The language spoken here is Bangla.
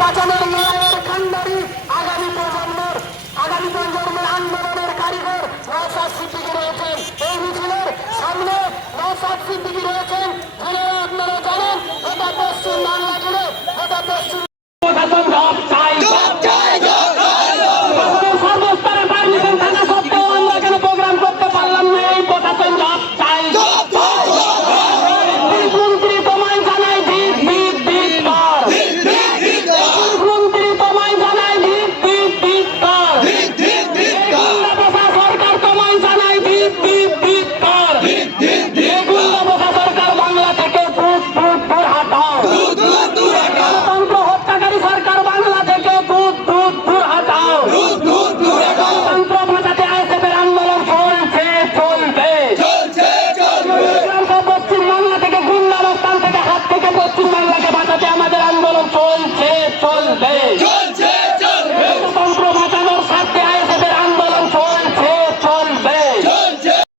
বাঁচানোর লড়াইয়ের কান্ডারি আগামী প্রজন্মের আন্দোলনের কারিগর নওশাদ সিদ্দিকী রয়েছেন। এই মিছিলের সামনে নওশাদ সিদ্দিকী রয়েছেন। যারা আপনারা জানেন গোটা পশ্চিম বাংলা জুড়ে গোটা পশ্চিম সর্বস্তরে পারমিশন থাকা সত্ত্বেও আমরা কেন প্রোগ্রাম করতে পারলাম না? এই প্রশাসন জব চাই। মন্ত্রী তোমায় জানাই ভিক ভিক ভিক কর। মন্ত্রী তোমায় জানাই ভিক ভিক ভিক কর। সরকার তোমায় জানাই ভিক ভিক ভিক কর। সরকার বাংলা থেকে দূর দূর দূর হাটাও। গণতন্ত্র হত্যাকারী সরকার বাংলা থেকে দূর দূর দূর হাটাও। গণতন্ত্র বাঁচাতে আইএসএফের আন্দোলন চলছে চলবে। পশ্চিম বাংলা থেকে গুন্ডাবস্থান থেকে হাত থেকে পশ্চিম বাংলাকে বাঁচাতে আমাদের আন্দোলন চলছে চলবে।